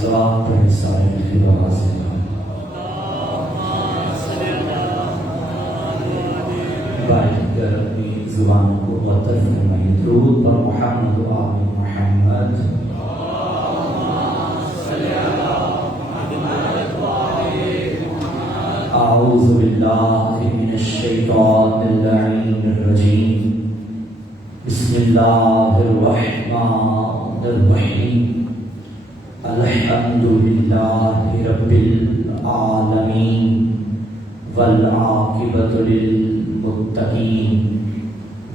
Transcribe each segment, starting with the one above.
صلوات پر سارے ملک آواز باقی اپنی زبان کو معطر فرمائیے درود پر محمد و آل محمد. اعوذ باللہ من الشیطان اللعین الرجیم. بسم اللہ الرحمن الرحیم. الحمد للہ رب العالمین والعاقبۃ للمتقین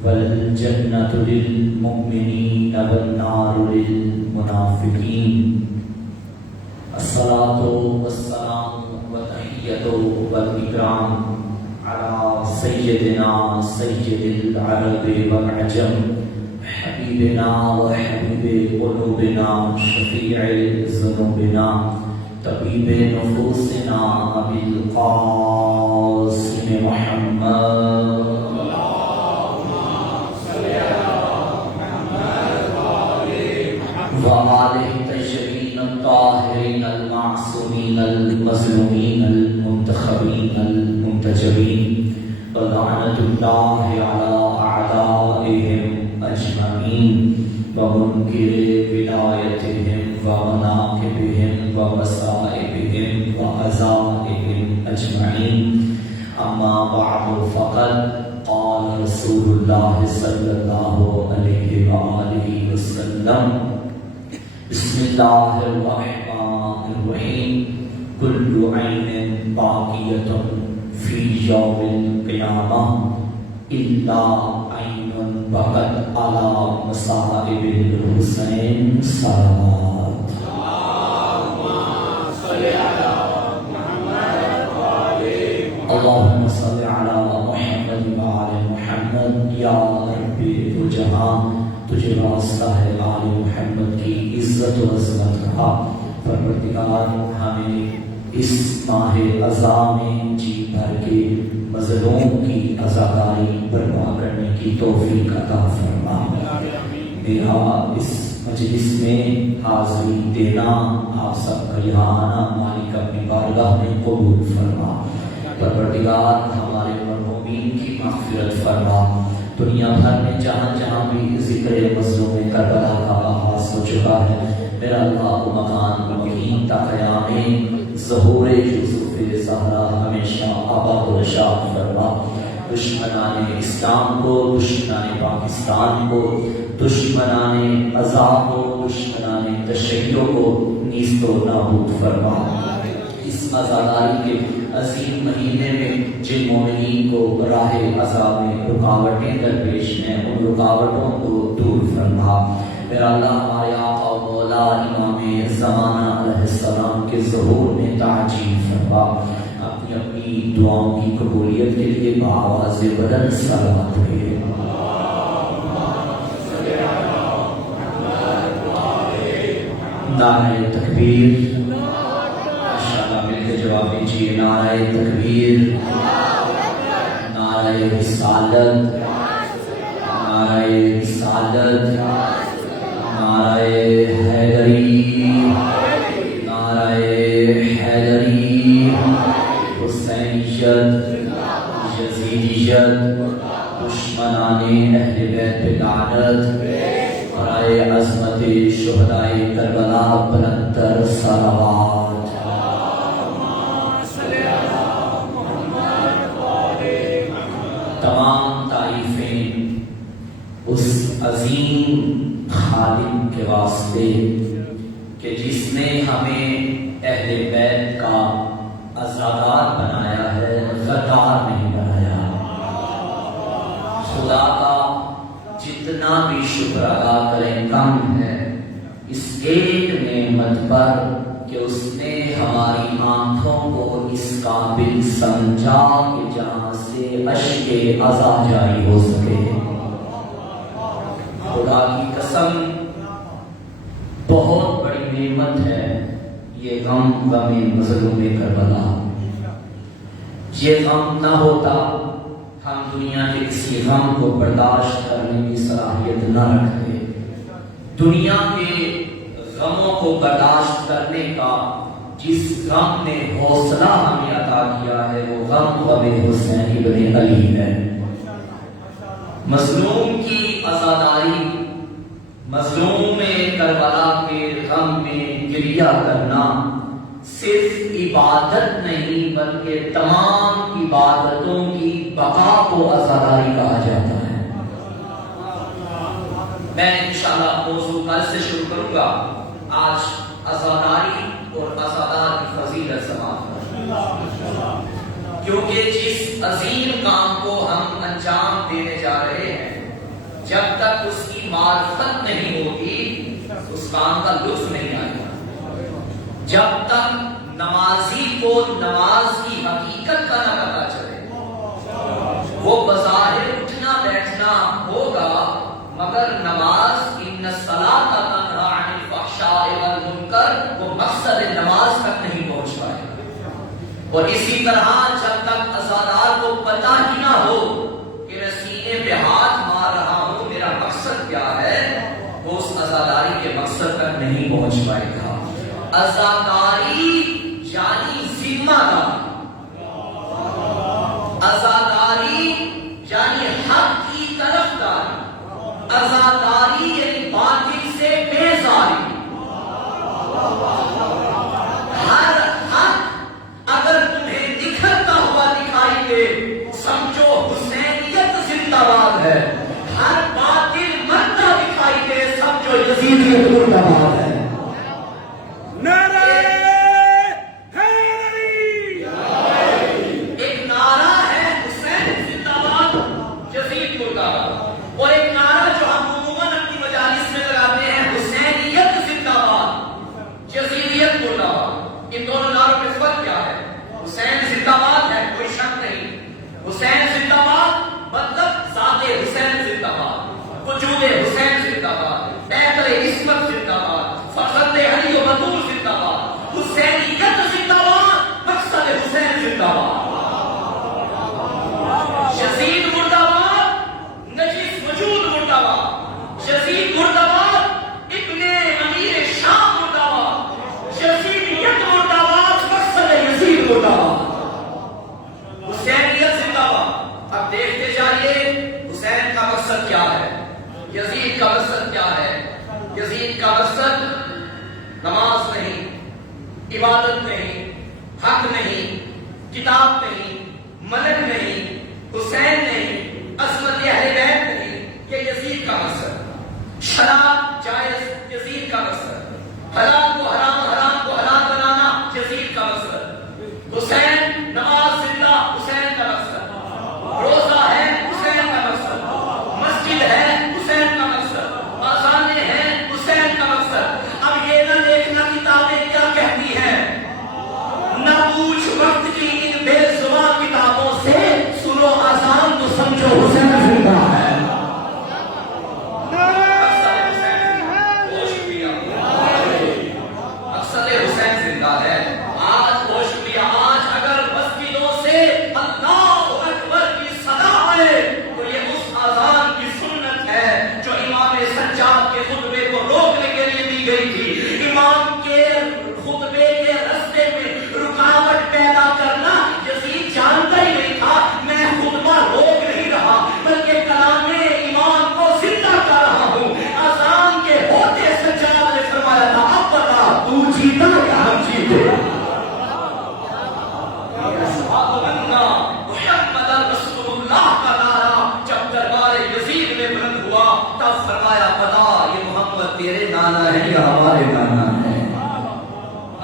والجنۃ للمؤمنین والنار للمنافقین. الصلاۃ والسلام والتحیۃ والاکرام علی سیدنا سید العرب والعجم حبیبنا وحبیب قلوبنا شفیع ذنوبنا طبیب نفوسنا بالقاسم محمد. وآلہ الطیبین الطاہرین المعصومین المظلومین المنتخبین المنتجبین ولعنۃ اللہ علی اعدائہم اجمعین ومنکر ولایتہم ومناقبہم ومصائبہم وعزائہم اجمعین. اما بعد فقد قال رسول اللہ صلی اللہ علیہ وآلہ وسلم. بسم اللہ الرحمن الرحیم. کل عین باقیۃ فی یوم القیامہ الا عین بقت علی مصائب الحسین صلوات. اللہم صل علی محمد وعلی محمد. یا رب الجہاں تجھے واسطہ ہے آل محمد کی عزت و عظمت کا. پروردگار ہمیں اس ماہ عزا میں جی بھر کے مظلوم کی عزاداری برپا کرنے کی توفیق عطا فرما. میرا اس مجلس میں حاضری دینا آپ سب کا یہاں آنا مالک اپنی بارگاہ میں قبول فرما. پروردگار ہمارے مرحومین کی مغفرت فرما. دنیا بھر میں جہاں جہاں بھی ذکر مظلوم کربلا کا آغاز ہو چکا ہے میرا اللہ مکان مقیم تا قیام ظہور یوسف زہرا ہمیشہ آباد و رشاد فرما. دشمنان اسلام کو، دشمنان پاکستان کو، دشمنان عذاب کو، دشمنان تشیع کو نیست و نابود فرما. اس عزاداری کے عظیم مہینے میں جن مومنین کو راہ عذاب میں رکاوٹیں درپیش ہیں ان رکاوٹوں کو دور فرما. میرا اللہ ہمارے آقا و مولا امام زمانہ علیہ السلام کے ظہور میں تعجیل فرما. اپنی اپنی دعاؤں کی قبولیت کے لیے بآواز بلند صلوات پڑھیے. نعرہ تکبیر. جواب دیجیے. نعرہ تکبیر، نعرہ رسالت، نعرہ رسالت، نعرہ حیدری، نعرہ حیدری. حسینیت، یزیدیت، دشمنان اہل بیت پہ لعنت. برائے عظمت شہدائے کربلا بلندتر صلوات. تمام تعریفیں اس عظیم خالق کے واسطے کہ جس نے ہمیں اہل بیت کا عزادار بنایا ہے، غدار نہیں بنایا. خدا کا جتنا بھی شکر ادا کریں کم ہے اس ایک نعمت پر کہ اس نے ہماری آنکھوں کو اس قابل سمجھا کہ جہاں سے اشک عزا جاری ہو سکے. خدا کی قسم بہت بڑی نعمت ہے یہ غم مظلوم کربلا. یہ غم نہ ہوتا ہم دنیا کے کسی غم کو برداشت کرنے کی صلاحیت نہ رکھتے. دنیا کے غموں کو برداشت کرنے کا جس غم نے حوصلہ ہمیں عطا کیا ہے وہ غم غم حسین ابن علی ہے۔ مظلوم کی عزاداری، مظلوم کربلا کے غم میں گریہ کرنا صرف عبادت نہیں بلکہ تمام عبادتوں کی بقا کو عزاداری کہا جاتا ہے۔ میں انشاءاللہ موضوع کل سے شروع کروں گا۔ آج عزاداری اور عزادار کی فضیلت سماعت کریں، کیونکہ جس عظیم کام کو ہم انجام دینے جا رہے ہیں جب تک اس کی معرفت نہیں ہوگی اس کام کا لطف نہیں آئے گا۔ جب تک نمازی کو نماز کی حقیقت کا نہ پتا چلے، وہ بظاہر اٹھنا بیٹھنا ہوگا مگر نماز ان الصلاۃ تنہی عن الفحشاء والمنکر وہ مقصد نماز تک نہیں پہنچ پائے گا۔ اور اسی طرح جب تک عزادار کو پتہ ہی نہ ہو کہ میں سینے پہ ہاتھ مار رہا ہوں میرا مقصد کیا ہے، وہ اس عزاداری کے مقصد تک نہیں پہنچ پائے گا۔ عزاداری یعنی ذمہ داری، عزاداری یعنی حق کی طرفداری، عزاداری یعنی باطل سے بیزاری۔ ہر حق اگر تمہیں نکھرتا ہوا دکھائی دے سمجھو حسینیت زندہ باد ہے، ہر باطل مرتا دکھائی دے سمجھو یزیدیت مردہ باد ہے۔ ایک نعرہ ہے حسین زندہ باد، یزید مردہ باد، اور ایک نعرہ جو ہم عموماً اپنی مجالس میں لگاتے ہیں حسینیت زندہ باد، یزیدیت مردہ باد۔ ان دونوں نعروں میں فرق کیا ہے؟ حسین زندہ باد ہے کوئی شک نہیں، حسین زندہ باد مطلب ذات حسین زندہ باد، وجود حسین زندہ باد، پیکر عصمت زندہ باد، فخر علی و بطول زندہ باد، حسینیت زندہ باد، مقصد حسین زندہ باد۔ یزید مردہ باد، نجیس وجود مردہ باد، یزید مردہ باد، ابن امیر شام مردہ باد، یزیدیت مردہ باد، مقصد یزید مردہ باد، حسینیت زندہ باد۔ اب دیکھتے جائیے حسین کا مقصد کیا ہے، یزید کا مقصد کیا ہے۔ یزید کا مقصد نماز نہیں، عبادت نہیں، حق نہیں، کتاب نہیں، ملک نہیں، حسین نہیں، عصمت اہل بیت نہیں، یہ یزید کا مقصد۔ شراب جائز یزید کا مقصد، حلال کو حرام، حرام کو حلال بنانا یزید کا مقصد، حسین نماز زندہ حسین کا مقصد، روزہ ہے حسین کا مقصد، مسجد ہے حسین کا مقصد، آزانے ہیں حسین کا مقصد۔ اب یہ نہ دیکھنا کتابیں کیا کہتی ہیں، نہ پوچھ وقت کی ان بے زبان کتابوں سے، سنو آزان تو سمجھو حسین زندہ ہے۔ مقصد حسین زندہ ہے۔ آج وہ شکریہ، آج اگر مسجدوں سے اللہ اکبر کی صدا آئے تو یہ اس آزان کی سنت ہے جو امام سجاد کے خطبے کو روکنے کے لیے دی گئی تھی۔ امام کے خطبے کے رستے میں رکاوٹ پیدا کرنا یزید جانتا ہی نہیں تھا، میں خطبہ روک نہیں رہا بلکہ کلام امام کو زندہ کر رہا ہوں۔ اذان کے ہوتے سجاد نے فرمایا تھا اب بتا تو جیتا یا ہم جیتے۔ محمد رسول اللہ کا نعرہ جب دربار یزید میں بلند ہوا تب فرمایا بتا یہ محمد تیرے نانا ہے یا ہمارے نانا ہے؟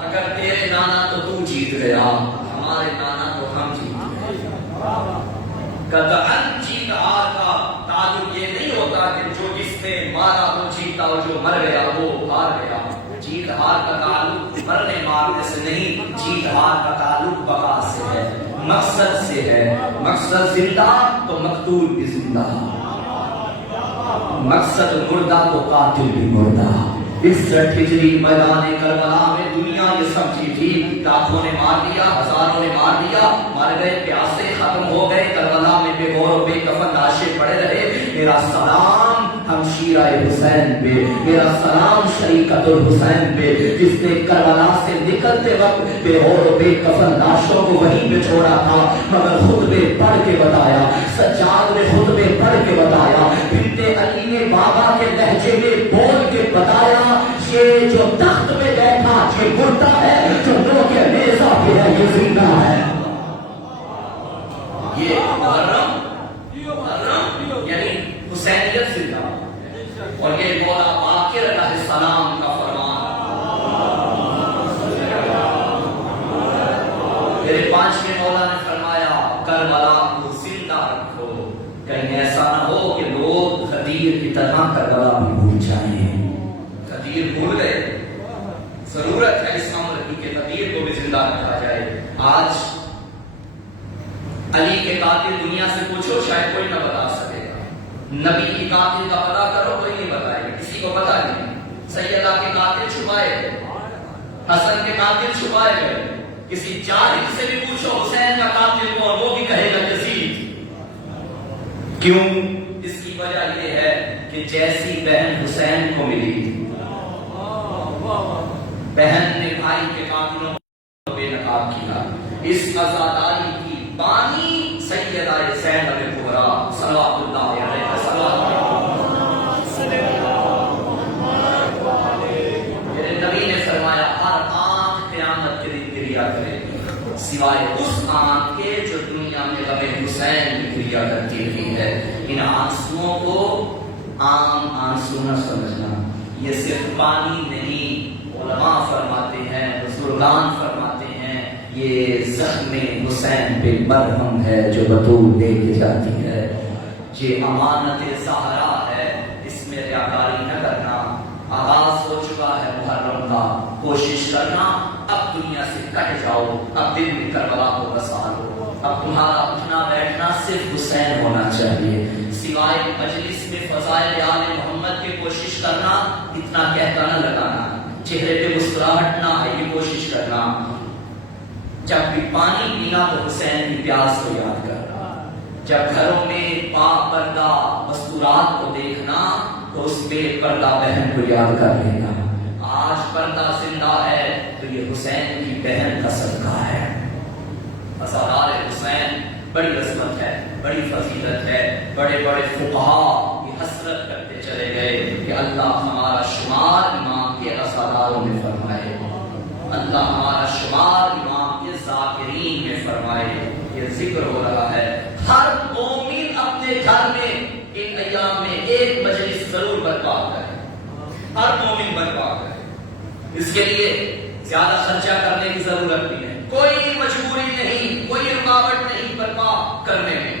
اگر تیرے نانا تو جیت گیا، ہمارے نانا تو ہم جیت گئے۔ قطعاً جیت ہار کا تعلق یہ نہیں ہوتا کہ جو جس نے مارا وہ جیتا اور جو مر گیا وہ ہار گیا۔ جیت ہار کا تعلق مرنے مارنے سے نہیں، جیت ہار کا تعلق بقا سے ہے، مقصد سے ہے۔ مقصد زندہ تو مقتول بھی زندہ، مقصد مردہ تو قاتل بھی مردہ۔ 61 ہجری میدان کربلا میں دنیا یہ سمجھی تھی لاکھوں نے مار دیا، ہزاروں نے مار دیا، مر گئے، پیاسے ختم ہو گئے، کربلا میں بے گور و بے کفن لاشیں پڑے رہے۔ میرا سلام ہم شیرہ حسین پہ، میرا سلام شریکت الحسین پہ، جس نے کربلا سے نکلتے وقت بے اور بے کفن لاشوں کو وہیں پہ چھوڑا تھا، مگر خطبے پڑھ کے بتایا، سجاد نے خطبے پڑھ کے بتایا، بنت علی نے بابا کے لہجے میں بول کے بتایا، یہ جو تخت پہ بیٹھا یہ مردہ ہے، جو نو کے نیزہ پہ ہے یہ زندہ ہے۔ یہ محرم یعنی حسینیت زندہ، اور یہ مولا باقر علیہ السلام کا فرمان۔ میرے پانچویں مولا نے فرمایا کربلا کو زندہ رکھو، کہیں ایسا نہ ہو کہ لوگ غدیر کی طرح کربلا بھی بھول جائیں۔ غدیر بھول گئے، ضرورت ہے اس امر کی کہ غدیر کو بھی زندہ رکھا جائے۔ آج علی کے قاتل دنیا سے پوچھو شاید کوئی نہ بتا سکے گا، نبی کی قاتل کا پتہ کرو کوئی نہیں بتائے گا، کسی کو پتہ نہیں۔ سیدہ کے قاتل چھپائے گئے، حسن کے قاتل چھپائے گئے، کسی جاہل سے بھی پوچھو حسین کا قاتل کون، وہ بھی کہے گا یزید۔ کیوں؟ اس کی وجہ یہ ہے کہ جیسی بہن حسین کو ملی، بہن نے بھائی کے قاتلوں کو بے نقاب کیا، اس عزاداری کی بانی سیدہ زینب کبریٰ صلوات اللہ علیہ وسلم۔ میرے نبی نے فرمایا ہر آنکھ قیامت کے دن گریا کرے گی سوائے اس آنکھ کے جو دنیا میں غم حسین کی گریا کرتی رہی ہے۔ ان آنسوؤں کو عام آنسو نہ سمجھنا، یہ صرف پانی نہیں، علماء فرماتے ہیں، بزرگان فرماتے ہیں، یہ زخم حسین پہ مرہم ہے جو بطول لے کے جاتی ہے۔ یہ امانت زہرا ہے، اس میں ریاکاری نہ کرنا۔ آغاز ہو چکا ہے محرم کا، کوشش کرنا اب دنیا سے کٹ جاؤ، اب دل میں کربلا کو بسا لو، اب تمہارا اٹھنا بیٹھنا صرف حسین ہونا چاہیے، سوائے مجلس میں فضائل آل محمد کی کوشش کرنا، اتنا کہتا نہ لگانا، چہرے پہ مسکراہٹ نہ آئے یہ کوشش کرنا۔ جب بھی پانی پینا تو حسین کی پیاس کو یاد کرنا، جب گھروں میں پاک پردہ مستورات کو دیکھنا تو اس بے پردہ بہن کو یاد کر لینا۔ آج پردہ زندہ ہے تو یہ حسین کی بہن کا صدقہ ہے۔ اسرار حسین بڑی عظمت ہے، بڑی فضیلت ہے، بڑے بڑے فقہاء یہ حسرت کرتے چلے گئے کہ اللہ ہمارا شمار امام کے اسراروں میں فرمائے، اللہ ہمارا شمار امام کے ذاکرین میں فرمائے۔ یہ ذکر ہو رہا ہے، ہر مومن اپنے گھر میں ان ایام میں ایک مجلس ضرور برپا کرے، ہر مومن برپا کرے۔ اس کے لیے زیادہ خرچہ کرنے کی ضرورت نہیں ہے، کوئی مجبوری نہیں، کوئی رکاوٹ نہیں برپا کرنے میں،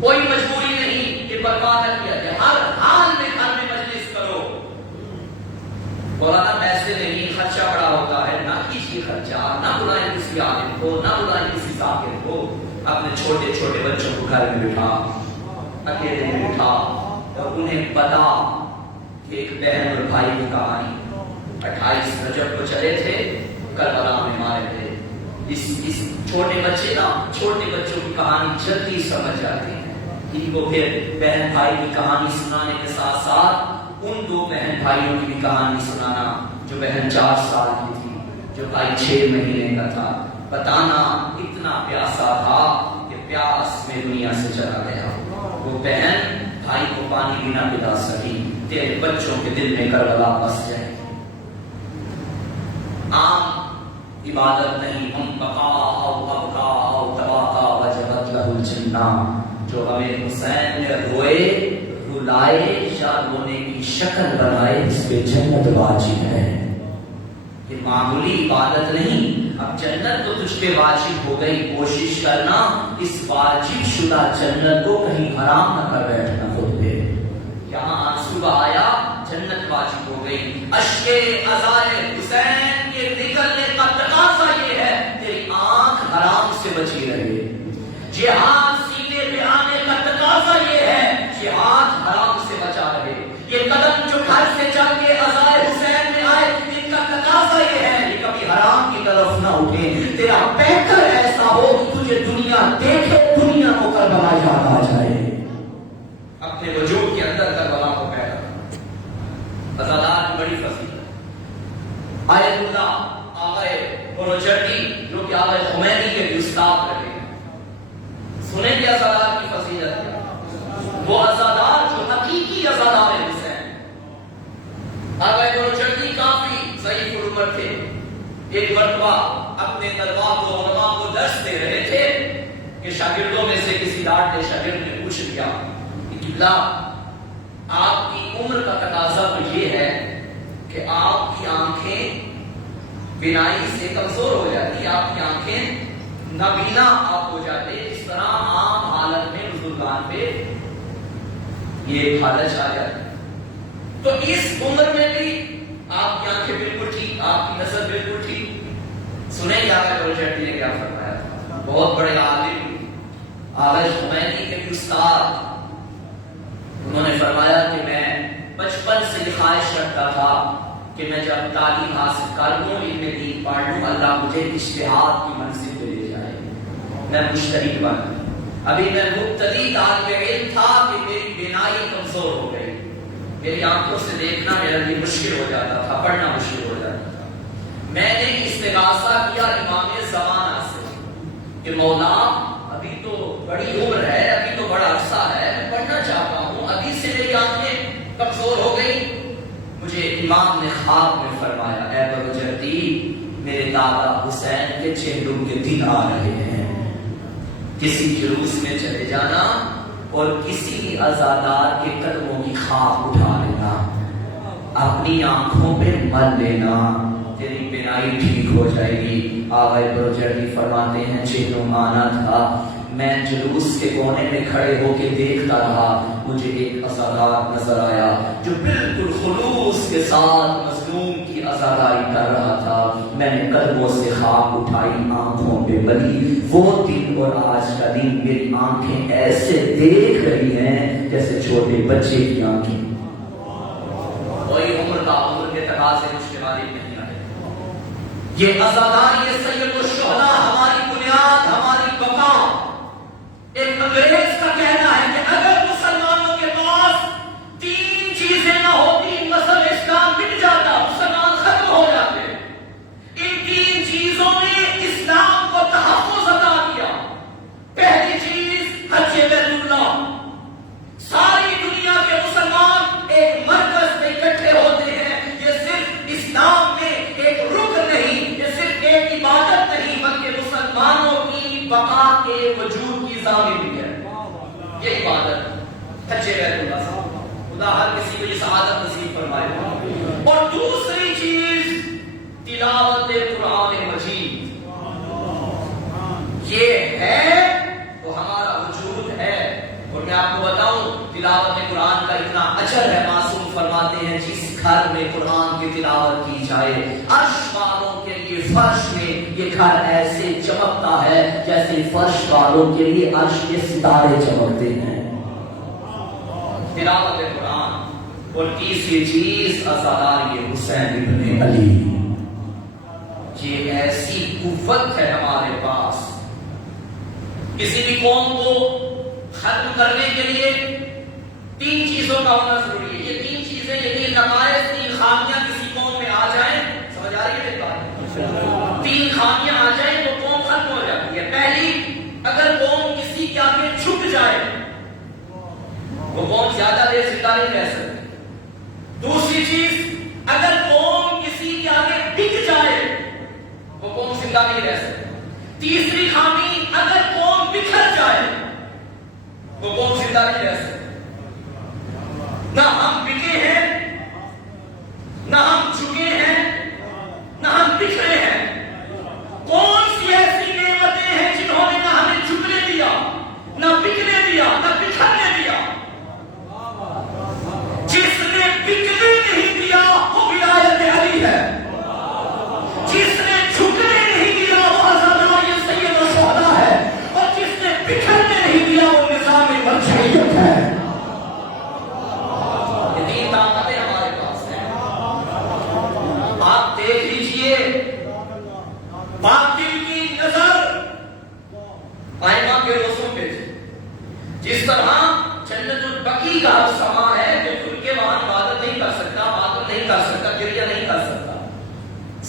کوئی مجبوری نہیں کہ برپا نہ کیا جائے، ہر حال میں گھر میں مجلس کرو۔ مولانا پیسے نہیں، خرچہ بڑا ہوتا ہے، نہ کیجیے خرچہ، نہ بلائیں کسی عالم کو، نہ بلائیں کسی ذاکر کو، اپنے چھوٹے چھوٹے بچوں کو گھر میں بٹھا، اکیلے میں بٹھا اور انہیں بتا کہ ایک بہن اور بھائی کی کہانی 28 رجب کو چلے تھے، کربلا میں مارے تھے۔ اس چھوٹے بچے نا، چھوٹے بچوں کی کہانی جلدی سمجھ جاتی ہے، ان کو پھر بہن بھائی کی کہانی سنانے کے ساتھ ساتھ ان دو بہن بھائیوں کی بھی کہانی سنانا، جو بہن 4 سال کی تھی، جو بھائی 6 مہینے کا تھا، بتانا اتنا پیاسا تھا کہ پیاس میں دنیا سے چلا گیا۔ وہ بہن بھائی کو پانی بھی نہ پلا سکی، تیرے بچوں کے دل میں کربلا بس جائے۔ عام عبادت نہیں، ہم بقا او ابقا او تباقا وجبت لہ الجنہ، جو ہمیں حسین نے روئے رلائے یا رونے کی شکل بنائے، اس پہ جنت واجب ہے۔ یہ معمولی عبادت نہیں، اب جنت تو تجھ پہ واجب ہو گئی، کوشش کرنا اس واجب شدہ جنت کو کہیں حرام نہ کر بیٹھنا خود پہ۔ یہاں آنسو بہایا، جنت واجب ہو گئی۔ اشکے عزائے حسین کے نکلنے کا تقاضا یہ ہے تیری آنکھ حرام سے بچی رہے، جہاد سینے پہ آنے کا تقاضا یہ ہے جہاد حرام سے بچا رہے، یہ قدم جو گھر سے چل کے عزائے حسین میں آئے ان کا تقاضا یہ ہے یہ کبھی حرام کی طرف نہ اٹھے، تیرا بہتر ایسا ہو تجھے دنیا دیکھے، دنیا کو کربلا یاد آ جائے، اپنے وجود کے اندر کربلا بڑی فضیلت. آیت اللہ آغائے بروجردی جو کہ آغائے خمینی کے بھی استاد رہے ہیں. سنیں گے عزادار کی فضیلت کیا؟ وہ عزادار جو حقیقی عزادار حسین. آغائے بروجردی کافی ضعیف العمر تھے. ایک مرتبہ اپنے طلباء کو علماء کو درس دے رہے تھے کہ شاگردوں میں سے کسی ڈانٹے شاگرد نے پوچھ لیا کہ قبلہ آپ کی عمر کا تقاضا تو یہ ہے کہ آپ کی آنکھیں بینائی سے کمزور ہو جاتی، آپ کی آنکھیں نابینا آپ ہو جاتے، اس طرح عام حالت میں بزرگان پہ یہ حالت آ جاتی. تو اس عمر میں بھی آپ کی آنکھیں بالکل ٹھیک، آپ کی نظر بالکل ٹھیک. سنیں گے آغا بروجردی نے کیا فرمایا تھا. بہت بڑے عالم آغا خمینی کے بھی استاد، انہوں نے فرمایا کہ میں بچپن سے خواہش رکھتا تھا کہ میں جب تعلیم حاصل کر لوں، علم دین پڑھ لوں، اللہ مجھے اجتہاد کی منزل پہ لے جائے، میں مجتہد بن. ابھی میں مبتدی طالب علم تھا کہ میری بینائی کمزور ہو گئی، میری آنکھوں سے دیکھنا میرے لیے مشکل ہو جاتا تھا، پڑھنا مشکل ہو جاتا تھا. میں نے استغاثہ کیا امام زمانہ سے کہ مولا ابھی تو بڑی عمر ہے، ابھی تو بڑا عرصہ ہے، میں پڑھنا چاہتا ہوں، ابھی سے میری آنکھیں کمزور ہو گئی. مجھے امام نے خواب میں فرمایا اے بروجردی میرے دادا حسین کے چہلم کے دن آ رہے ہیں، کسی جلوس میں چلے جانا اور کسی بھی عزادار کے قدموں کی خاک اٹھا لینا، اپنی آنکھوں پہ مل لینا، تیری بینائی ٹھیک ہو جائے گی. آغائے بروجردی فرماتے ہیں چہلم آنا تھا، میں جلوس کے کونے میں کھڑے ہو کے دیکھتا رہا، مجھے ایک عزادار نظر آیا جو بالکل خلوص کے ساتھ مظلوم کی عزاداری کر رہا تھا. میں نے قدموں سے خاک اٹھائی، آنکھوں پہ ملی. وہ دن اور آج کا دن میری آنکھیں ایسے دیکھ رہی ہیں جیسے چھوٹے بچے کی آنکھیں. کوئی عمر کا عمر کے تقاضے مجھ کے غالب نہیں آئے. یہ عزاداری سید الشہداء ہماری بنیاد، ہماری بقا. ایک انگریز کا کہنا ہے کہ اگر مسلمانوں کے پاس تین چیزیں نہ ہوتی نسل اسلام مٹ جاتا، مسلمان ختم ہو جاتے. ان تین چیزوں نے اسلام کو تحفظ عطا کیا. پہلی چیز حج بیت اللہ. ساری دنیا کے مسلمان ایک مرکز میں اکٹھے ہوتے ہیں. یہ صرف اسلام میں ایک رکن نہیں، یہ صرف ایک عبادت نہیں، بلکہ مسلمانوں کی بقا کے وجود کی ضامن بھی ہے. یہ عبادت حج بیت اللہ سے خدا ہر کسی کو یہ سعادت نصیب فرمائے. اور دوسری چیز تلاوت قرآن مجید. یہ ہے تو ہمارا وجود ہے. اور میں آپ کو بتاؤں تلاوت قرآن کا اتنا اجر ہے، معصوم فرماتے ہیں جس گھر میں قرآن کی تلاوت کی جائے عرش والوں کے لیے فرش میں یہ گھر ایسے چمکتا ہے جیسے فرش والوں کے لیے عرش کے ستارے چمکتے ہیں. تلاوت قرآن. اور تیسری چیز عزاداری حسین ابن علی. یہ ایسی قوت ہے ہمارے پاس. کسی بھی قوم کو ختم کرنے کے لیے تین چیزوں کا ہونا ضروری ہے. یہ تین چیزیں، یہ تین نقائص، تین خامیاں کسی قوم میں آ جائیں، سمجھ آ رہی ہے میری بات؟ تین خامیاں آ جائیں تو قوم ختم ہو جاتی ہے. پہلی، اگر قوم کسی کے آگے جھک جائے وہ قوم زیادہ دیر زندہ نہیں رہ سکتی. دوسری چیز، اگر قوم کسی کے آگے ٹک جائے وہ قوم زندہ نہیں رہ سکتی. تیسری خامی، اگر قوم بکھر جائے وہ قوم زندہ نہیں رہ سکتی. نہ ہم بکے ہیں، نہ ہم جھکے ہیں، نہ ہم بکھرے ہیں. کون سی ایسی نعمتیں ہیں جنہوں نے نہ ہمیں جھکنے دیا، نہ بکنے دیا، نہ بکھرنے دیا؟ جس نے بکنے نہیں دیا وہ ولایت علی ہے. جس نے جھکنے نہیں دیا وہ عزاداری سید الشہداء ہے. اور جس نے بکھرنے نہیں دیا وہ نظام مرجعیت ہے. یہ تین طاقتیں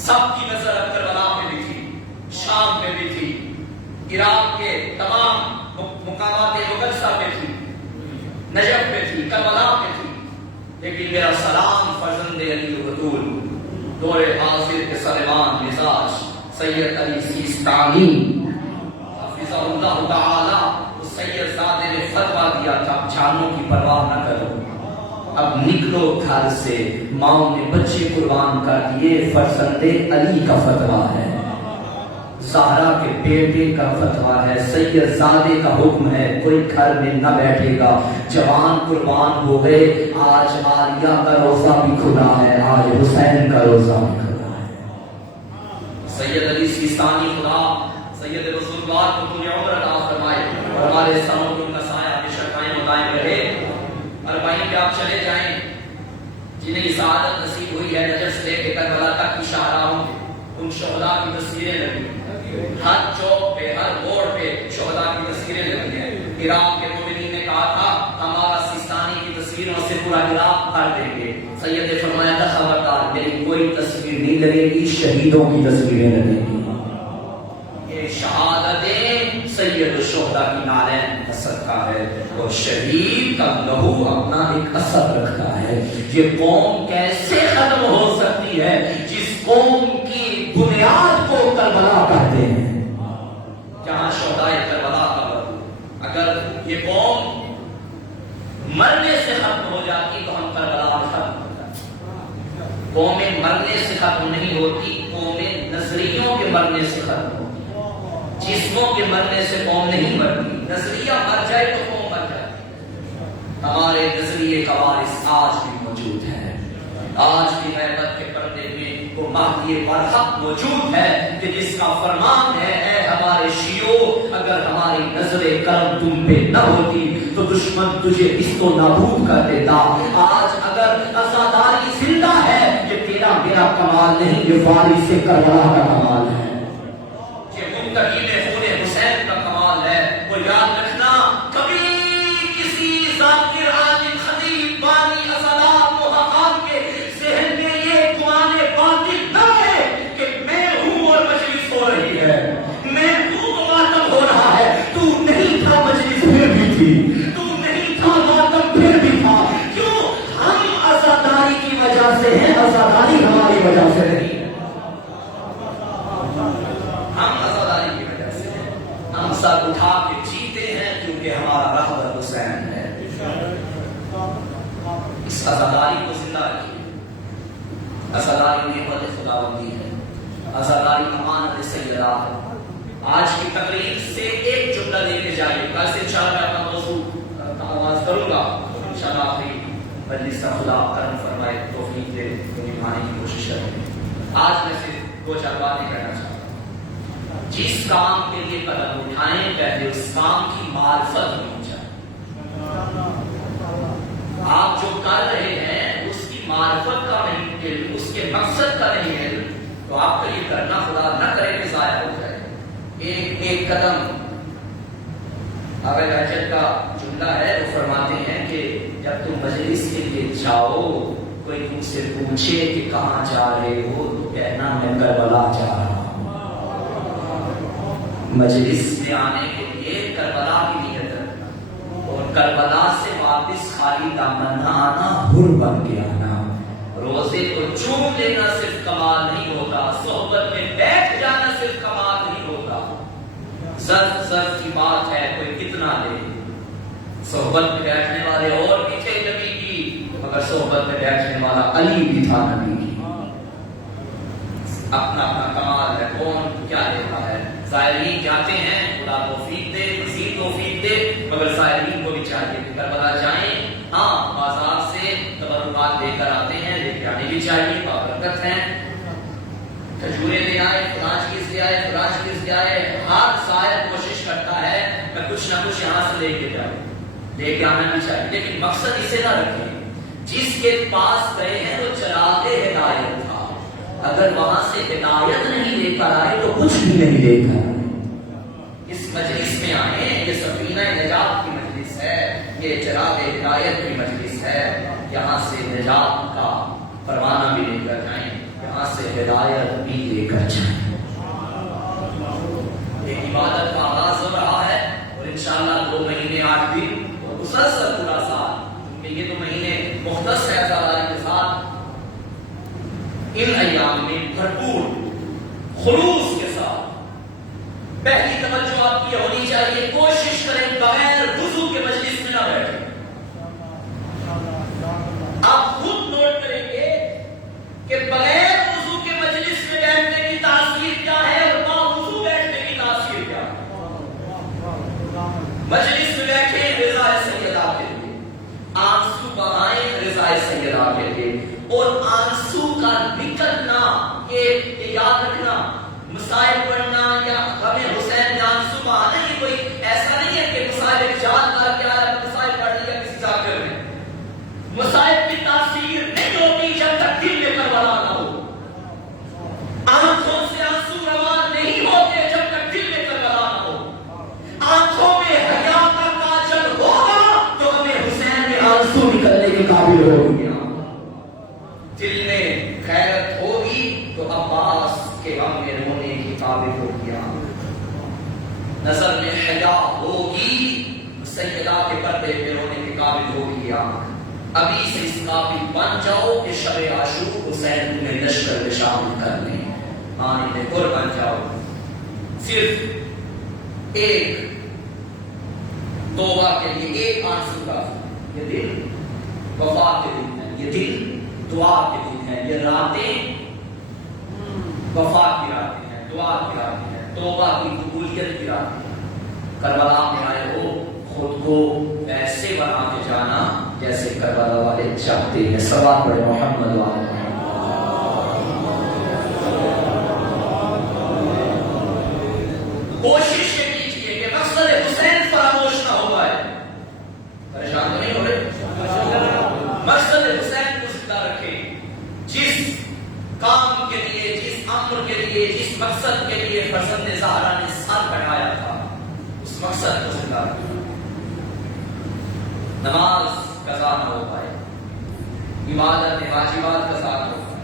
سب کی نظر کربلا پہ بھی تھی، شام پہ بھی تھی، عراق کے تمام مقامات مقدسہ پہ تھی، نجف پہ تھی، کربلا پہ تھی، لیکن میرا سلام فرزند علی البطول دور حاضر کے سلیمان مزاج سید علی سیستانی حفظہ اللہ تعالی، اس سید زادے نے فتویٰ دیا تھا جانوں کی پرواہ نہ کرو، اب نکلو گھر سے، ماؤں نے بچے قربان کر دیے، فرزند علی کا فتویٰ ہے، زہرا کے بیٹے کا فتویٰ ہے، سید زادے کا حکم ہے، کوئی گھر میں نہ بیٹھے گا، جوان قربان ہو گئے، آج عالیہ کا روزہ بھی کھلا ہے، آج حسین کا روزہ بھی کھلا ہے۔ سید علی سیستانی خدا سید رسول اللہ کو دنیا عمر عطا فرمائے اور ہمارے سامنے ان کا سایہ ہمیشہ قائم و دائم رہے۔ اربعین پہ آپ چلے جائیں، جنہیں سعادت نصیب ہوئی ہے، نجف سے لے کے کربلا تک کی شاہراہوں ان شہداء کی تصویریں لگی، ہر چوک پہ ہر موڑ پہ شہداء کی تصویریں لگی ہیں۔ عراق کے مومنین نے کہا تھا ہمارا سیستانی کی تصویروں سے پورا عراق بھر دیں گے، سید نے فرمایا تھا خبردار میری کوئی تصویر نہیں لگے گی، شہیدوں کی تصویریں لگیں گی۔ یہ شہادتیں سید الشہداء کی نالین کا صدقہ ہے، اور شہید کا لہو اپنا ایک اثر رکھتا ہے۔ یہ قوم کیسے ختم ہو سکتی ہے جس قوم کی بنیاد کو کربلا کہتے ہیں، جہاں شہداء کربلا کا وجود، اگر یہ قوم مرنے سے ختم ہو جاتی تو ہم کربلا میں ختم ہو جاتے۔ قومیں مرنے سے ختم نہیں ہوتی، قومیں نظریوں کے مرنے سے ختم ہوتی، جسموں کے مرنے سے قوم نہیں مرتی، نظریہ مر جائے تو قوم مر جاتی۔ ہمارے نظریے کا وارث آج بھی موجود ہے، آج بھی غیبت کے پردے میں وہ مہدی برحق موجود ہے کہ جس کا فرمان ہے اے ہمارے شیعو اگر ہماری نظر کرم تم پہ نہ ہوتی تو دشمن تجھے اس کو نابود کر دیتا۔ آج اگر عزاداری زندہ ہے یہ تیرا میرا کمال نہیں، یہ وارث کربلا کا کمال ہے، یہ منتقل خون حسین کا کمال ہے۔ وہ یاد رکھنا کبھی کسی ذاکر عالم خطیب بانی عضلات محقق کے ذہن میں یہ گمانے باطل نہ ہے کہ میں ہوں اور مجلس ہو رہی ہے، میں ہوں تو ماتم ہو رہا ہے، تو نہیں تھا مجلس پھر بھی تھی، تو نہیں تھا ماتم پھر بھی تھا، کیوں؟ ہم عزاداری کی وجہ سے ہیں، عزاداری ہماری وجہ سے نہیں ہے، ہم عزاداری کی وجہ سے ہیں، ہم سر اٹھا کے جیتے ہیں کیونکہ ہمارا رہبر حسین ہے۔ اس عزاداری کو زندہ رکھیے، عزاداری نعمت خداوندی ہے، عزاداری امانت سیدہ ہے۔ آج کی تقریر سے ایک جملہ لے کے جائیے، کل سے انشاءاللہ میں اپنا موضوع آغاز کروں گا، انشاءاللہ آخری مجلس کا خدا کرم فرمائے توفیق دے نبھانے کی کوشش کریں گے۔ آج میں صرف 2-4 باتیں کرنا چاہتا ہوں۔ جس کام کے لیے قدم اٹھائیں پہلے اس کام کی معرفت ہونی چاہیے۔ آپ جو کر رہے ہیں اس کی معرفت کا نہیں علم، اس کے مقصد کا نہیں علم، تو آپ کا یہ کرنا خدا نہ کرے کہ ضائع ہو جائے۔ ایک ایک قدم ابن حجر کا جملہ ہے، وہ فرماتے ہیں کہ جب تم مجلس کے لیے جاؤ کوئی تم سے پوچھے کہ کہاں جا رہے ہو تو کہنا میں کربلا جا رہا ہوں۔ مجلس میں آنے کے لیے کربلا کی نیت رکھنا، اور کربلا سے واپس خالی دامن نہ آنا، حر بن کے آنا۔ روزے کو چوم لینا صرف کمال نہیں ہوتا، صحبت میں بیٹھ جانا صرف کمال نہیں ہوتا۔ ظرف کی بات ہے، کوئی کتنا لے، صحبت میں بیٹھنے والے اور بھی تھے نبی کی، مگر صحبت میں بیٹھنے والا علی بھی تھا نبی کی۔ اپنا اپنا کمال ہے، کون کیا دیتا ہے۔ زائرین جاتے ہیں، خدا توفیق دے، مزید توفیق دے، مگر زائرین کو بھی چاہیے کہ کربلا جائیں، ہاں بازار سے تبرکات لے کر آتے ہیں، لے کے آنے بھی چاہیے، بابرکت ہیں، کھجورے لے آئے، فلاں چیز لے آئے، فلاں چیز لے آئے، ہر سائر کوشش کرتا ہے میں کچھ نہ کچھ یہاں سے لے کے جاؤں، لے کے آنا بھی چاہیے، لیکن مقصد اسے نہ رکھیں جس کے پاس گئے ہیں وہ چراغ ہدایت تھا، اگر وہاں سے ہدایت نہیں لے کر آئے تو کچھ بھی نہیں لے کر آئے۔ اس مجلس میں آئے، یہ سفینہ نجات کی مجلس ہے، یہ چراغ ہدایت کی مجلس ہے، یہاں سے نجات کا پروانہ بھی لے کر جائیں، یہاں یہاں سے ہدایت بھی لے کر جائیں. ایک عبادت کا آغاز ہو رہا ہے اور انشاءاللہ 2 مہینے 8 دن اور مسلسل پورا سال، کہ یہ 2 مہینے مختص ہے عزاداری کے ساتھ. ان ایام میں بھرپور خلوص کے ساتھ پہلی توجہ آپ کی ہونی چاہیے، کوشش کریں بغیر وضو کے مجلس میں نہ بیٹھیں. آپ خود نوٹ کریں گے کہ بغیر وضو کے مجلس میں بیٹھنے کی تاثیر کیا ہے اور باوضو بیٹھنے کی تاثیر کیا ہے. مجلس میں بیٹھے رضا سیدہ کے لیے، آنسو بہائیں رضا سیدہ کے لیے، اور آنسو کا نکلنا یہ یاد رکھنا، مصائب پڑھنا یا غم حسین میں آنسو بہانا یہ کوئی ایسا نہیں ہے کہ مصائب جان کر کے آیا مصائب پڑھ لیا کسی ذاکر نے. مصائب کی تاثیر نہیں ہوتی جب تک دل میں کربلا نہ ہو. آنکھوں سے آنسو روان نہیں ہوتے جب تک دل میں کربلا نہ ہو. آنکھوں میں حیا کا کاجل ہوگا تو غم حسین میں آنسو نکلنے کے قابل ہوگی. دل میں خیرت ہوگی تو عباس کے غم میں رونے کی قابل ہوگی. نظر میں حیا ہوگی سیدہ کے پردے پہ رونے کے قابل ہوگی. ابھی سے اس قابل بن جاؤ کہ شب عاشور حسین میں لشکر میں شامل کر لیں. آنے گر بن جاؤ. صرف ایک توبہ کے لیے ایک آنسو کا، یہ دل وفا کے دن ہے، یہ دل دعا کے دن ہے، یہ راتیں وفا کی راتیں ہیں، دعا کی راتیں ہیں، توبہ کی قبولیت کی راتیں ہیں. کربلا میں آئے ہو خود کو ایسے بنا کے جانا جیسے کربلا والے چاہتے ہیں. صلوات پڑھے محمد والے. کوشش یہ کیجیے کہ مقصد حسین فراموش نہ ہو جائے. پریشان تو نہیں ہو رہے؟ مقصد حسین کو زندہ رکھیں. جس کام کے لیے، جس امر کے لیے، جس مقصد کے لیے فرزند زہرا نے سر کٹایا تھا اس مقصد کو زندہ رکھیں. نماز قضا نہ ہو پائے، عبادت واجبات قضا نہ ہو پائے.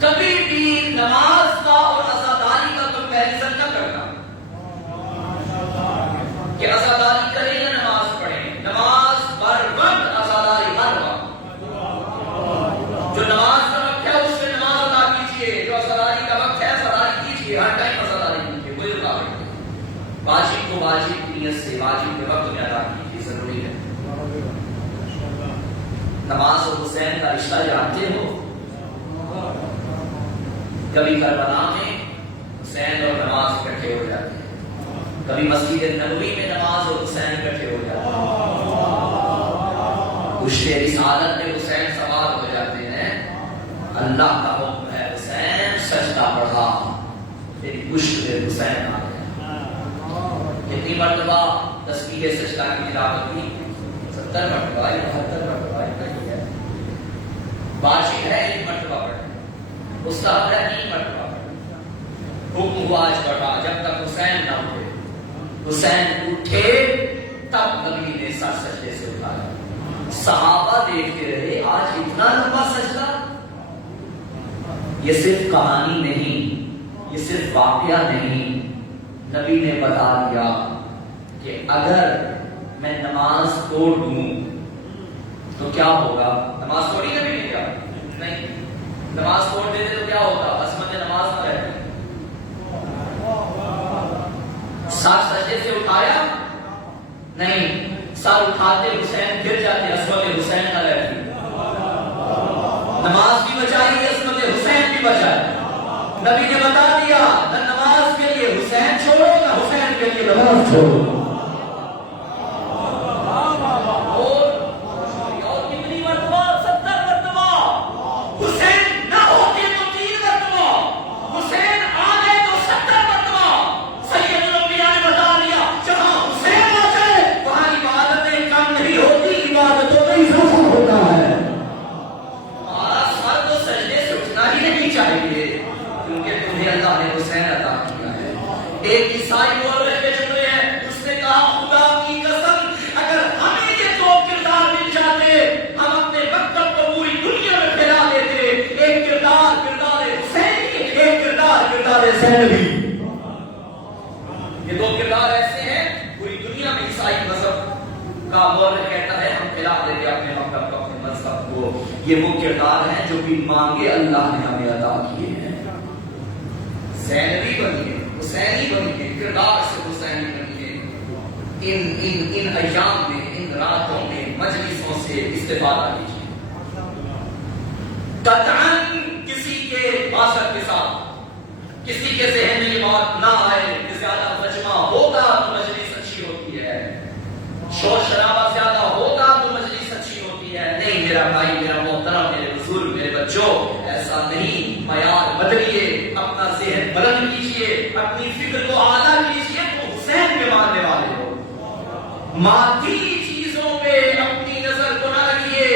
کبھی بھی نماز کا اور عزاداری کا کمپیریزن نہ کرنا کہ عزاداری کریں یا نماز پڑھیں. نماز بر وقت، عزاداری ہر وقت. جو نماز کا وقت ہے اس میں نماز ادا کیجیے، جو عزاداری کا وقت ہے عزاداری کیجیے، ہر ٹائم عزاداری کیجیے، کوئی رکاوٹ نہیں. واجب کو واجب کی نیت سے واجب کے وقت میں ادا کیجیے، ضروری ہے. نماز اور حسین کا رشتہ جانتے ہو؟ کبھی کربلا میں حسین اور نماز اکٹھے ہو جاتے ہیں، کبھی مسجد نبوی میں نماز اور حسین اکٹھے ہو جاتے ہیں. کشتے رسالت میں حسین سوار ہو جاتے ہیں. اللہ کا حکم ہے حسین سجدہ پڑھا، تیری کشت پہ حسین آ گیا. کتنی مرتبہ تسبیح سجدہ کی تلاوت کی؟ 70 مرتبہ یا 72 مرتبہ. واجب ہے 1 مرتبہ پڑھنا، مستحب ہے 3 مرتبہ پڑھنا. حکم ہوا آج پڑھا جب تک حسین نہ اٹھے. حسین اٹھے تب نبی نے سر سجدے سے اٹھایا. صحابہ دیکھتے رہے آج اتنا لمبا سجدہ. یہ صرف کہانی نہیں، یہ صرف واقعہ نہیں. نبی نے بتا دیا کہ اگر میں نماز توڑ دوں تو کیا ہوگا. نماز توڑی نبی نے کیا؟ نہیں. نماز توڑ دیتے تو کیا ہوگا؟ عصمت نماز نہ رہتی. سر سجدے سے اٹھایا نہیں، سر اٹھاتے حسین گر جاتے، عصمت حسین نہ رہتی. نماز بھی بچائی، عصمت حسین بھی بچائی. نبی نے بتا دیا نہ نماز کے لیے حسین چھوڑو نہ حسین کے لیے نماز چھوڑو. ایک عیسائی بول رہے جملے ہیں، اس نے کہا خدا کی قسم اگر ہمیں یہ 2 کردار مل جاتے ہم اپنے مکتب کو پوری دنیا میں پھیلا دیتے. ایک کردار زینبی، یہ دو کردار ایسے ہیں پوری دنیا میں عیسائی مذہب کا مورخ کہتا ہے ہم کھلا دیں گے اپنے مذہب کو، اپنے مذہب کو. یہ وہ کردار ہیں جو بھی مانگے اللہ نے ہمیں عطا کیے ہیں. زینبی بنیے، حسینی بنیے، کردار سے حسینی بنیے. ان ایام میں، ان راتوں میں مجلسوں سے استفادہ کیجیے. قطعاً کسی کے معذرت کے ساتھ کسی کے ذہن میں یہ بات نہ آئے کہ زیادہ مجمع ہوگا تو مجلس اچھی ہوتی ہے، شور شرابہ زیادہ ہوگا تو مجلس اچھی ہوتی ہے. نہیں میرا بھائی، میرا محترم، میرے بزرگ، میرے بچوں، ایسا نہیں. معیار بدلیے، اپنا ذہن بلند کیجیے، اپنی فکر کو اعلیٰ کیجیے. تو حسین کے ماننے والے ہو، مادی چیزوں پہ اپنی نظر کو نہ رکھیے،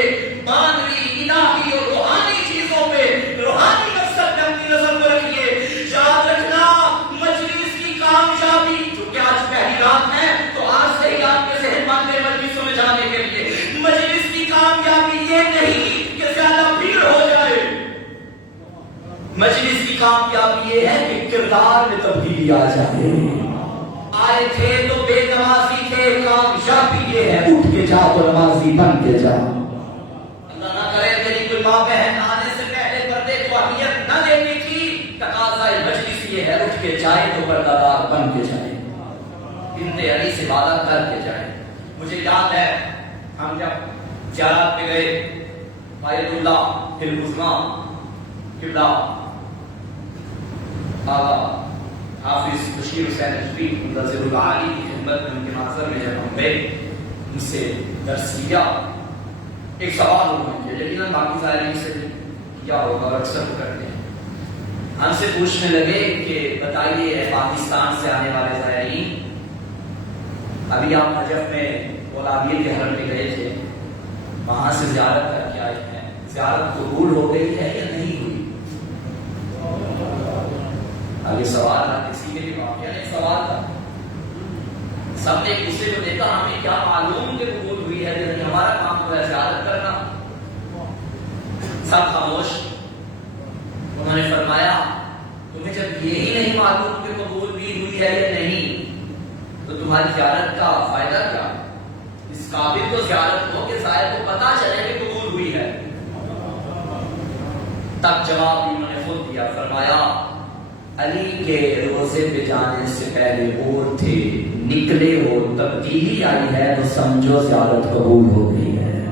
مانوی، الہی اور روحانی چیزوں پہ، روحانی مقصد پہ اپنی نظر کو رکھیے. یاد رکھنا مجلس کی کامیابی، چونکہ آج پہلی رات ہے تو آج سے ہی آپ کے ذہن باندھے مجلسوں میں جانے کے لیے. مجلس کی کامیابی یہ نہیں کہ زیادہ بھیڑ ہو جائے، مجلس کی کامیابی یہ ہے کہ کردار میں تبدیلی آ جائے. آئے تھے تو بے نمازی تھے، کامیابی یہ ہے اٹھ کے جا تو نمازی بن کے جا. اللہ نہ کرے تیری کوئی ماں بہن آنے سے پہلے پردے کو اہمیت نہ دیتی تھی. تقاضۂ مجلس یہ ہے اٹھ کے جائے تو پردہ دار بن کے جائے، بنت علی سے وعدہ کر کے جائے. مجھے یاد ہے ہم جب زیارت پہ گئے آیت اللہ العظمیٰ قبلہ آقا حافظ بشیر حسین نجفی رضی اللہ عنہ کی خدمت میں، ان کے مناظر میں جب ہم گئے، ان سے درس لیا. ایک سوال انہوں نے کیا، یقیناً باقی زائرین سے کیا ہوگا اور اکثر کرتے ہیں. ہم سے پوچھنے لگے کہ بتائیے پاکستان سے آنے والے زائرین، ابھی آپ نجف میں اولادیہ کے حرم میں گئے تھے، وہاں سے زیارت کر کے آئے ہیں، زیارت قبول ہو گئی ہے یا نہیں ہوئی؟ اب یہ سوال تھا، کسی کے بھی واقعہ ایک سوال تھا. سب نے ایک دوسرے کو دیکھا، ہمیں کیا معلوم کہ قبول ہوئی ہے لیکن ہمارا کام تو ہے زیارت کرنا. سب خاموش. انہوں نے فرمایا تمہیں جب یہی نہیں معلوم کہ قبول بھی ہوئی ہے یا نہیں تو تمہاری زیارت کا فائدہ کیا؟ اس قابل تو زیارت ہو کہ زائر کو پتا چلے کہ قبول ہوئی ہے. تب جواب انہوں نے خود دیا، فرمایا علی کے روزے پہ جانے سے پہلے اور تھے، نکلے ہو تبدیلی آئی ہے تو سمجھو زیارت قبول ہو گئی ہے.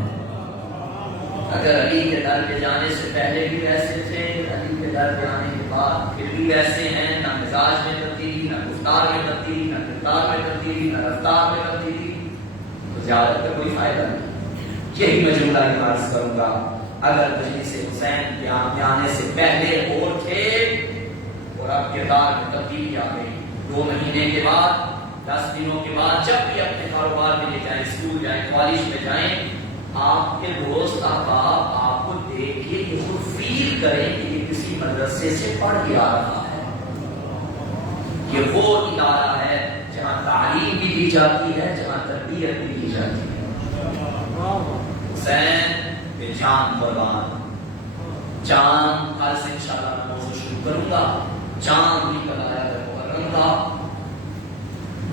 اگر علی کے در پہ جانے سے پہلے بھی ویسے تھے، علی کے در پہ آنے کے بعد پھر بھی ویسے ہیں، نہ مزاج میں تبدیلی، نہ گفتار میں تبدیلی، نہ کردار میں تبدیلی، نہ رفتار میں تبدیلی، تو زیارت کا کوئی فائدہ نہیں. یہی میں جملہ عرض کروں گا، اگر مجلس حسین کے آنے سے پہلے اور تھے اور اب کردار میں تبدیلی آ گئی، 2 مہینے کے بعد، 10 دنوں کے بعد جب بھی اپنے کاروبار کے لیے جائیں، اسکول جائیں، کالج میں جائیں، آپ کے دوست احباب آپ کو دیکھ کے یہ خود فیل کریں کہ یہ کسی مدرسے سے پڑھ کے آ رہا ہے. یہ وہ ادارہ ہے جہاں تعلیم بھی دی جاتی ہے، جہاں تربیت بھی دی جاتی ہے. حسین بے جان قربان. چاند آج سے انشاءاللہ میں موضوع شروع کروں گا. چاند بھی بنایا ہے محرم کا.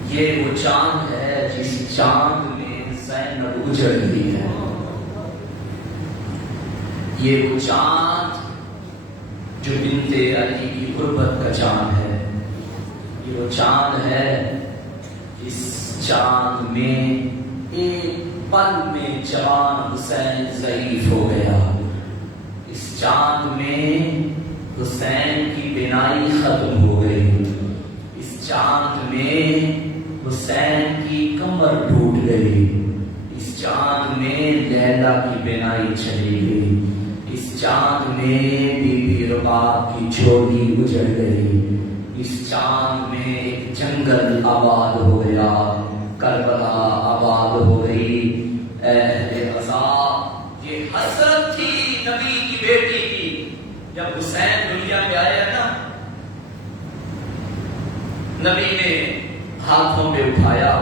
یہ وہ چاند ہے جس چاند میں زینب اجڑ گئی ہے. یہ وہ چاند جو بنت علی کی غربت کا چاند ہے. یہ وہ چاند ہے جس چاند میں ایک پل میں جوان حسین ضعیف ہو گیا. اس چاند میں حسین کی بینائی ختم ہو گئی. اس چاند میں حسین کی کمر ٹوٹ گئی. اس چاند میں لیلا کی بینائی چلی گئی. اس چاند میں بی بی رباب کی جھولی اجڑ گئی. اس چاند میں ایک جنگل آباد ہو گیا. کربلا آباد ہو گئی. اہل غزہ، یہ حسرت تھی نبی کی بیٹی کی. جب حسین دنیا میں آیا نا، نبی نے ہاتھوں میں اٹھایا،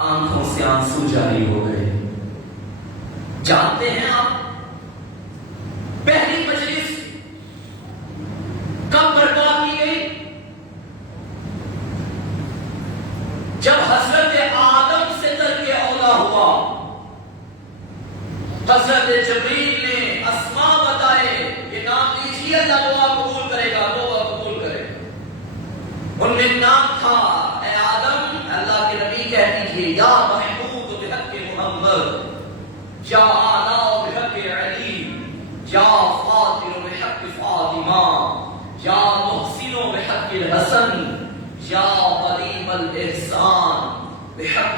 آنکھوں سے آنسو جاری ہو گئے. جانتے ہیں آپ پہلی مجلس کب برپا کی گئی؟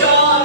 4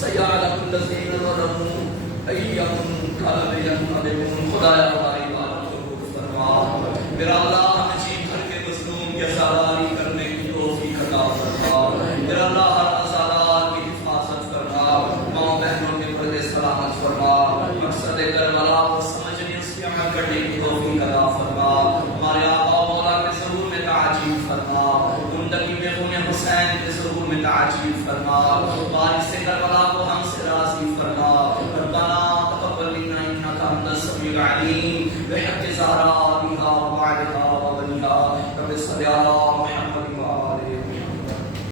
سیادت الذین ظلموا ایم قلب ینقلبون. خدایا ہماری بات قبول فرما. میرا اللہ ہمیں جی بھر کے مظلوم کی ازاداری کرنے کی توفیق عطا فرما. میرا اللہ ہر ازادار کی حفاظت فرما. ماں بہنوں کے پردے سلامت فرما. مقصد کربلا کو سمجھنے اس کی عمل کرنے کی توفیق عطا فرما. ہمارے آبا و مولا کے ظہور میں تعجیل فرما. زندگی میں خون حسین کے ظہور میں تعجیل فرما. وارث کربلا کو ہم سے راضی فرما. ربنا تقبل منا انك انت السميع العليم بحق زهراء بها وبعدها وبنيها. رب صل على